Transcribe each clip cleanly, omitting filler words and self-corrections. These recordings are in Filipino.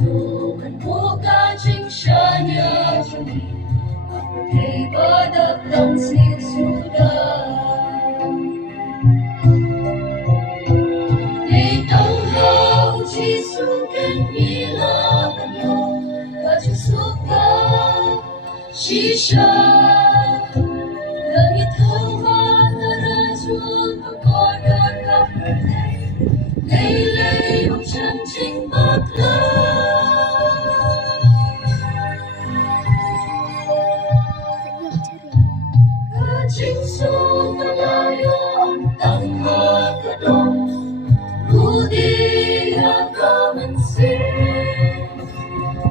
路很不干净，善良正义，黑白的灯清楚的。你等候激素跟你了朋友，可情素的牺牲，让你头发的热烛不过热热泪泪用曾经不乐。Kecing melayang tanpa kedong Rudi agamensin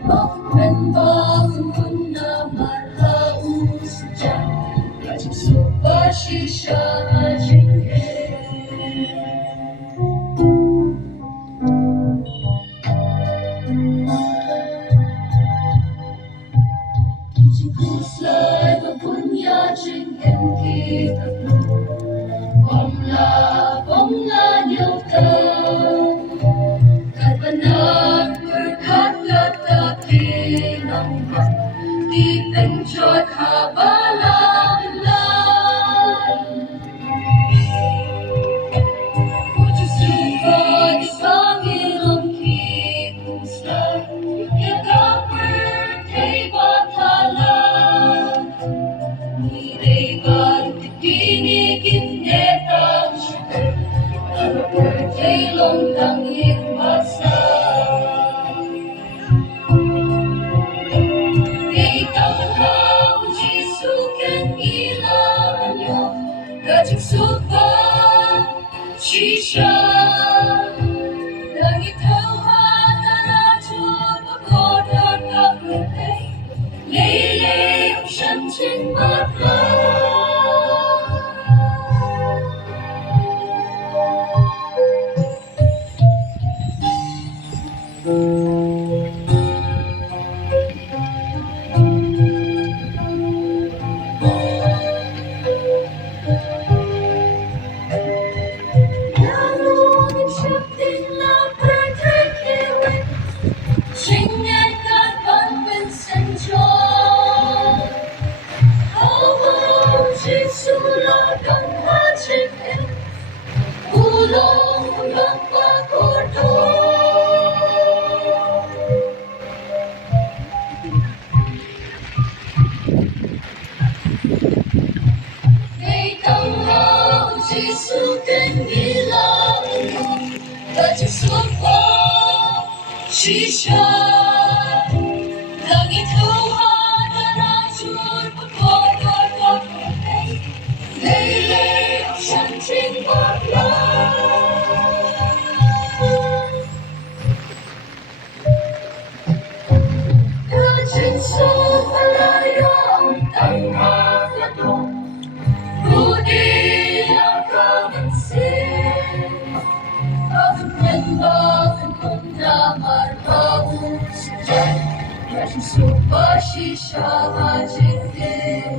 Bakmen bakun kunna marhau sejak Kecing suka shisha jinghe Kecing kusai berpunya jinghe Bongla nhiều thơm Thật vẫn ơn berkat tetapi nampak Di penjot habalan Puji suka di sangilam kipung sel Ya kapur batalan Nilai baru dikinigin netang syukur Berarti lontang yang basah Ikaw jisukan ilanyo Gajing suka shisha Langit tauhan narajun Makodar kaberlay Lele ang shanting matla Shisha, langit Tuhan merajut berkobar kapai, lele shanting berlalu. Kecing sumalayang tanpa kedong, Rudi agamensin. Bakun kunna marhau sejak Kecing suka shisha jinghe